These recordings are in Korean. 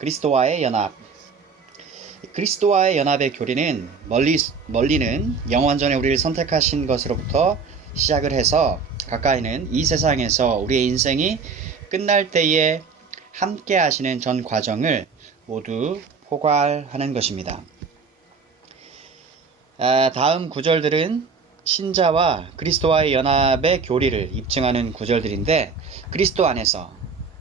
그리스도와의 연합. 그리스도와의 연합의 교리는 멀리는 영원전에 우리를 선택하신 것으로부터 시작을 해서 가까이는 이 세상에서 우리의 인생이 끝날 때에 함께 하시는 전 과정을 모두 포괄하는 것입니다. 다음 구절들은 신자와 그리스도와의 연합의 교리를 입증하는 구절들인데, 그리스도 안에서,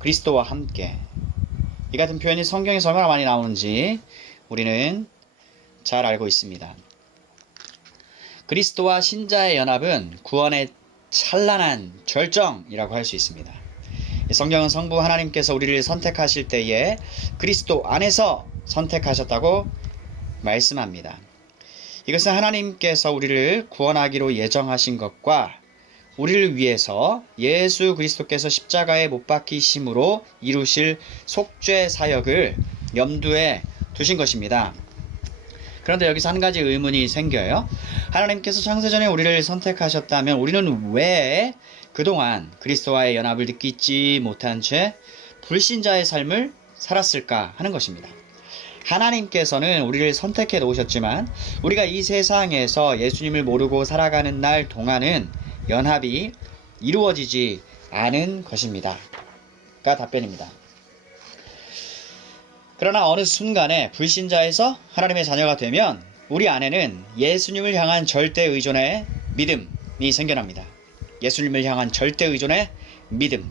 그리스도와 함께, 이 같은 표현이 성경에서 얼마나 많이 나오는지 우리는 잘 알고 있습니다. 그리스도와 신자의 연합은 구원의 찬란한 절정이라고 할 수 있습니다. 성경은 성부 하나님께서 우리를 선택하실 때에 그리스도 안에서 선택하셨다고 말씀합니다. 이것은 하나님께서 우리를 구원하기로 예정하신 것과 우리를 위해서 예수 그리스도께서 십자가에 못 박히심으로 이루실 속죄 사역을 염두에 두신 것입니다. 그런데 여기서 한 가지 의문이 생겨요. 하나님께서 창세전에 우리를 선택하셨다면 우리는 왜 그동안 그리스도와의 연합을 느끼지 못한 채 불신자의 삶을 살았을까 하는 것입니다. 하나님께서는 우리를 선택해 놓으셨지만 우리가 이 세상에서 예수님을 모르고 살아가는 날 동안은 연합이 이루어지지 않은 것입니다. 가 답변입니다. 그러나 어느 순간에 불신자에서 하나님의 자녀가 되면 우리 안에는 예수님을 향한 절대 의존의 믿음이 생겨납니다. 예수님을 향한 절대 의존의 믿음.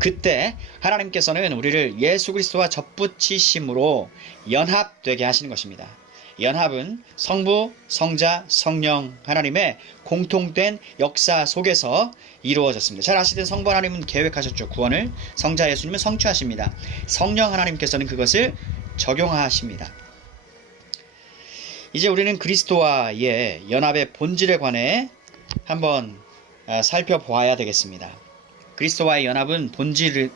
그때 하나님께서는 우리를 예수 그리스도와 접붙이심으로 연합되게 하시는 것입니다. 연합은 성부, 성자, 성령 하나님의 공통된 역사 속에서 이루어졌습니다. 잘 아시던 성부 하나님은 계획하셨죠. 구원을. 성자 예수님은 성취하십니다. 성령 하나님께서는 그것을 적용하십니다. 이제 우리는 그리스도와의 연합의 본질에 관해 한번 살펴보아야 되겠습니다. 그리스도와의 연합의 본질은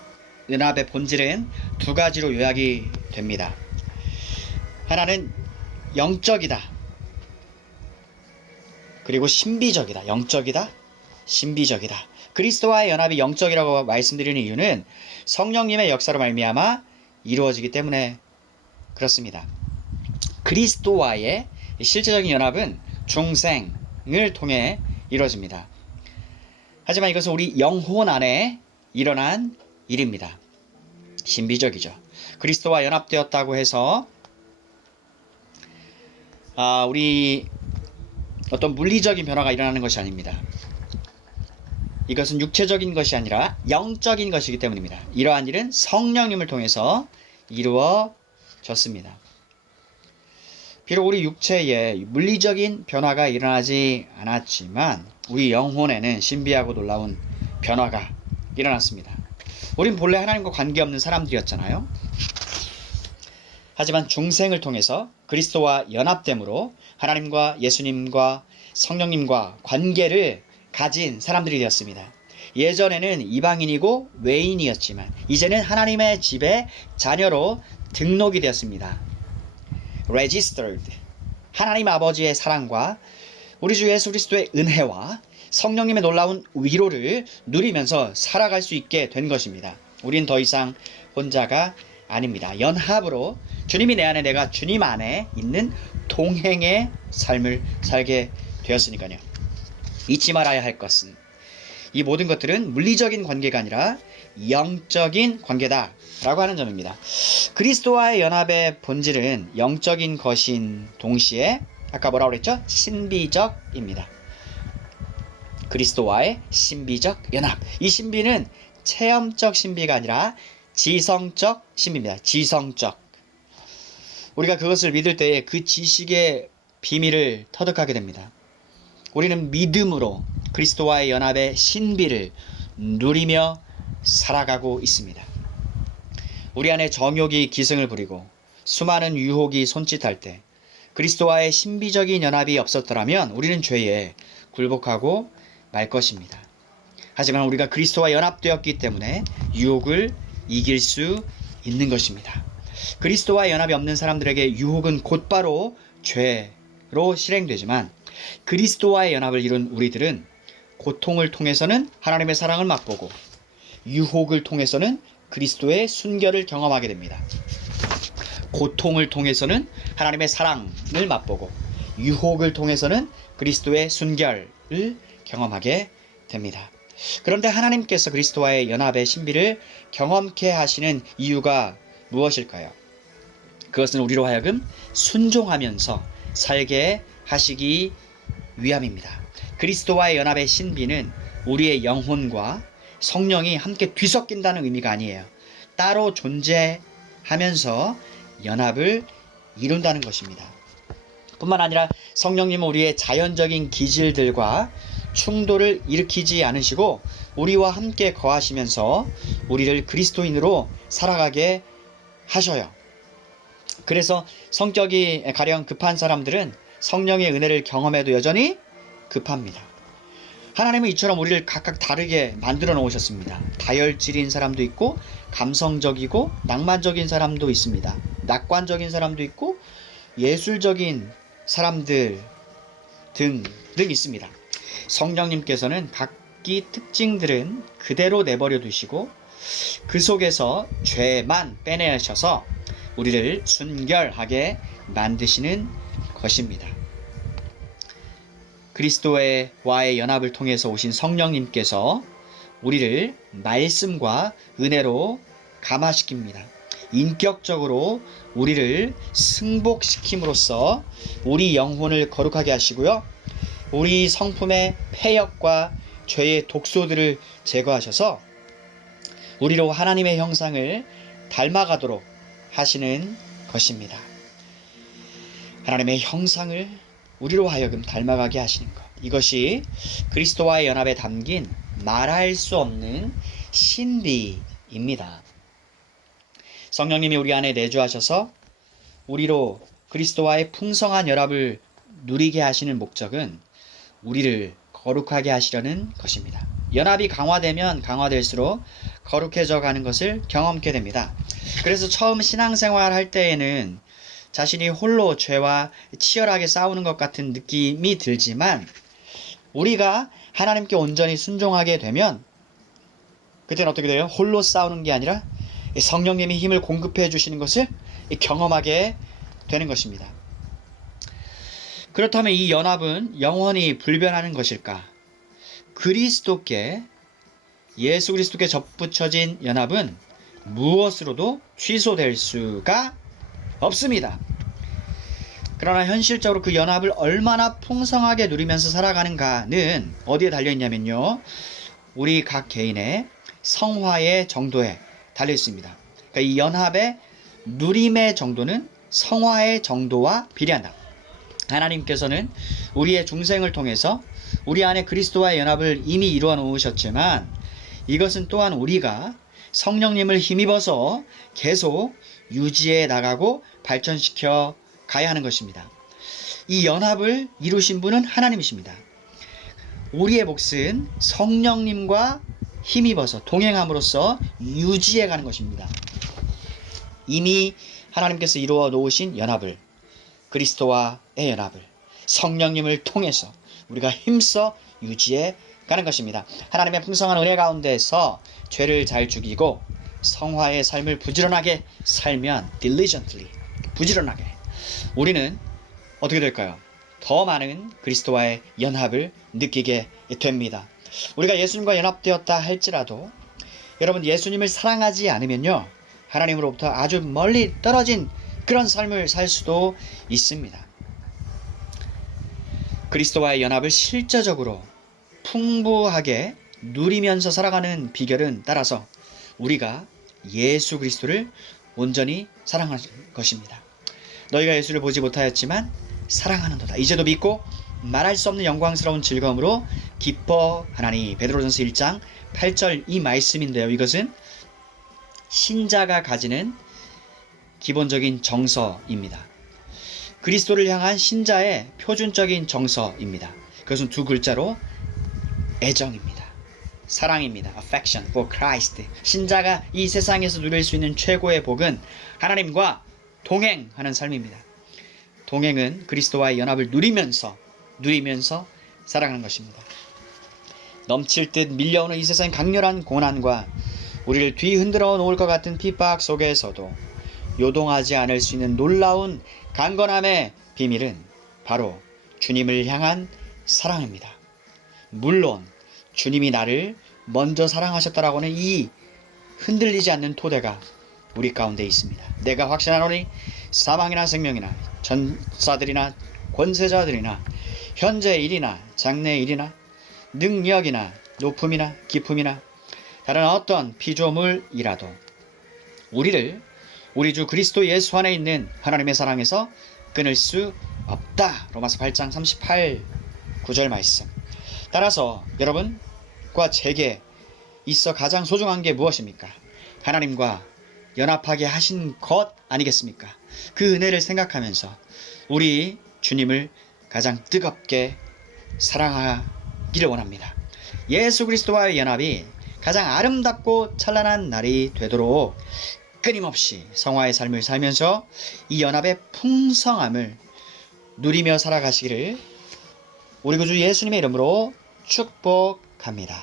두 가지로 요약이 됩니다. 하나는 영적이다. 그리고 신비적이다. 영적이다. 신비적이다. 그리스도와의 연합이 영적이라고 말씀드리는 이유는 성령님의 역사로 말미암아 이루어지기 때문에 그렇습니다. 그리스도와의 실제적인 연합은 중생을 통해 이루어집니다. 하지만 이것은 우리 영혼 안에 일어난 일입니다. 신비적이죠. 그리스도와 연합되었다고 해서 우리 어떤 물리적인 변화가 일어나는 것이 아닙니다. 이것은 육체적인 것이 아니라 영적인 것이기 때문입니다. 이러한 일은 성령님을 통해서 이루어졌습니다. 비록 우리 육체에 물리적인 변화가 일어나지 않았지만 우리 영혼에는 신비하고 놀라운 변화가 일어났습니다. 우린 본래 하나님과 관계없는 사람들이었잖아요. 하지만 중생을 통해서 그리스도와 연합됨으로 하나님과 예수님과 성령님과 관계를 가진 사람들이 되었습니다. 예전에는 이방인이고 외인이었지만 이제는 하나님의 집의 자녀로 등록이 되었습니다. registered. 하나님 아버지의 사랑과 우리 주 예수 그리스도의 은혜와 성령님의 놀라운 위로를 누리면서 살아갈 수 있게 된 것입니다. 우린 더 이상 혼자가 아닙니다. 연합으로 주님이 내 안에 내가 주님 안에 있는 동행의 삶을 살게 되었으니까요. 잊지 말아야 할 것은 이 모든 것들은 물리적인 관계가 아니라 영적인 관계다 라고 하는 점입니다. 그리스도와의 연합의 본질은 영적인 것인 동시에 아까 뭐라고 그랬죠? 신비적입니다. 그리스도와의 신비적 연합. 이 신비는 체험적 신비가 아니라 지성적 신비입니다. 지성적. 우리가 그것을 믿을 때에 그 지식의 비밀을 터득하게 됩니다. 우리는 믿음으로 그리스도와의 연합의 신비를 누리며 살아가고 있습니다. 우리 안에 정욕이 기승을 부리고 수많은 유혹이 손짓할 때 그리스도와의 신비적인 연합이 없었더라면 우리는 죄에 굴복하고 말 것입니다. 하지만 우리가 그리스도와 연합되었기 때문에 유혹을 이길 수 있는 것입니다. 그리스도와 연합이 없는 사람들에게 유혹은 곧바로 죄로 실행되지만 그리스도와의 연합을 이룬 우리들은 고통을 통해서는 하나님의 사랑을 맛보고 유혹을 통해서는 그리스도의 순결을 경험하게 됩니다. 고통을 통해서는 하나님의 사랑을 맛보고 유혹을 통해서는 그리스도의 순결을 경험하게 됩니다. 그런데 하나님께서 그리스도와의 연합의 신비를 경험케 하시는 이유가 무엇일까요? 그것은 우리로 하여금 순종하면서 살게 하시기 위함입니다. 그리스도와의 연합의 신비는 우리의 영혼과 성령이 함께 뒤섞인다는 의미가 아니에요. 따로 존재하면서 연합을 이룬다는 것입니다. 뿐만 아니라 성령님은 우리의 자연적인 기질들과 충돌을 일으키지 않으시고 우리와 함께 거하시면서 우리를 그리스도인으로 살아가게 하셔요. 그래서 성격이 가령 급한 사람들은 성령의 은혜를 경험해도 여전히 급합니다. 하나님은 이처럼 우리를 각각 다르게 만들어 놓으셨습니다. 다혈질인 사람도 있고 감성적이고 낭만적인 사람도 있습니다. 낙관적인 사람도 있고 예술적인 사람들 등 있습니다. 성령님께서는 각기 특징들은 그대로 내버려 두시고 그 속에서 죄만 빼내셔서 우리를 순결하게 만드시는 것입니다. 그리스도와의 연합을 통해서 오신 성령님께서 우리를 말씀과 은혜로 감화시킵니다. 인격적으로 우리를 승복시킴으로써 우리 영혼을 거룩하게 하시고요. 우리 성품의 폐역과 죄의 독소들을 제거하셔서 우리로 하나님의 형상을 닮아가도록 하시는 것입니다. 하나님의 형상을 우리로 하여금 닮아가게 하시는 것. 이것이 그리스도와의 연합에 담긴 말할 수 없는 신비입니다. 성령님이 우리 안에 내주하셔서 우리로 그리스도와의 풍성한 연합을 누리게 하시는 목적은 우리를 거룩하게 하시려는 것입니다. 연합이 강화되면 강화될수록 거룩해져 가는 것을 경험케 됩니다. 그래서 처음 신앙생활 할 때에는 자신이 홀로 죄와 치열하게 싸우는 것 같은 느낌이 들지만 우리가 하나님께 온전히 순종하게 되면 그때는 어떻게 돼요? 홀로 싸우는 게 아니라 성령님이 힘을 공급해 주시는 것을 경험하게 되는 것입니다. 그렇다면 이 연합은 영원히 불변하는 것일까? 예수 그리스도께 접붙여진 연합은 무엇으로도 취소될 수가 없습니다. 그러나 현실적으로 그 연합을 얼마나 풍성하게 누리면서 살아가는가는 어디에 달려있냐면요. 우리 각 개인의 성화의 정도에 달려있습니다. 그러니까 이 연합의 누림의 정도는 성화의 정도와 비례한다. 하나님께서는 우리의 중생을 통해서 우리 안에 그리스도와의 연합을 이미 이루어 놓으셨지만 이것은 또한 우리가 성령님을 힘입어서 계속 유지해 나가고 발전시켜 가야 하는 것입니다. 이 연합을 이루신 분은 하나님이십니다. 우리의 몫은 성령님과 힘입어서 동행함으로써 유지해 가는 것입니다. 이미 하나님께서 이루어 놓으신 연합을, 그리스도와의 연합을 성령님을 통해서 우리가 힘써 유지해 가는 것입니다. 하나님의 풍성한 은혜 가운데서 죄를 잘 죽이고 성화의 삶을 부지런하게 살면 diligently, 부지런하게 우리는 어떻게 될까요? 더 많은 그리스도와의 연합을 느끼게 됩니다. 우리가 예수님과 연합되었다 할지라도 여러분 예수님을 사랑하지 않으면요 하나님으로부터 아주 멀리 떨어진 그런 삶을 살 수도 있습니다. 그리스도와의 연합을 실제적으로 풍부하게 누리면서 살아가는 비결은 따라서 우리가 예수 그리스도를 온전히 사랑하는 것입니다. 너희가 예수를 보지 못하였지만 사랑하는도다. 이제도 믿고 말할 수 없는 영광스러운 즐거움으로 기뻐하나니. 베드로전서 1장 8절 이 말씀인데요. 이것은 신자가 가지는 기본적인 정서입니다. 그리스도를 향한 신자의 표준적인 정서입니다. 그것은 두 글자로 애정입니다. 사랑입니다. affection for Christ. 신자가 이 세상에서 누릴 수 있는 최고의 복은 하나님과 동행하는 삶입니다. 동행은 그리스도와의 연합을 누리면서 살아가는 것입니다. 넘칠 듯 밀려오는 이 세상의 강렬한 고난과 우리를 뒤흔들어 놓을 것 같은 핍박 속에서도 요동하지 않을 수 있는 놀라운 강건함의 비밀은 바로 주님을 향한 사랑입니다. 물론 주님이 나를 먼저 사랑하셨다라고는 이 흔들리지 않는 토대가 우리 가운데 있습니다. 내가 확신하노니 사망이나 생명이나 전사들이나 권세자들이나 현재의 일이나 장래의 일이나 능력이나 높음이나 깊음이나 다른 어떤 피조물이라도 우리를 우리 주 그리스도 예수 안에 있는 하나님의 사랑에서 끊을 수 없다. 로마서 8장 38 9절 말씀. 따라서 여러분과 제게 있어 가장 소중한 게 무엇입니까? 하나님과 연합하게 하신 것 아니겠습니까? 그 은혜를 생각하면서 우리 주님을 가장 뜨겁게 사랑하기를 원합니다. 예수 그리스도와의 연합이 가장 아름답고 찬란한 날이 되도록 끊임없이 성화의 삶을 살면서 이 연합의 풍성함을 누리며 살아가시기를 우리 구주 예수님의 이름으로 축복합니다.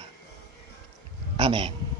아멘.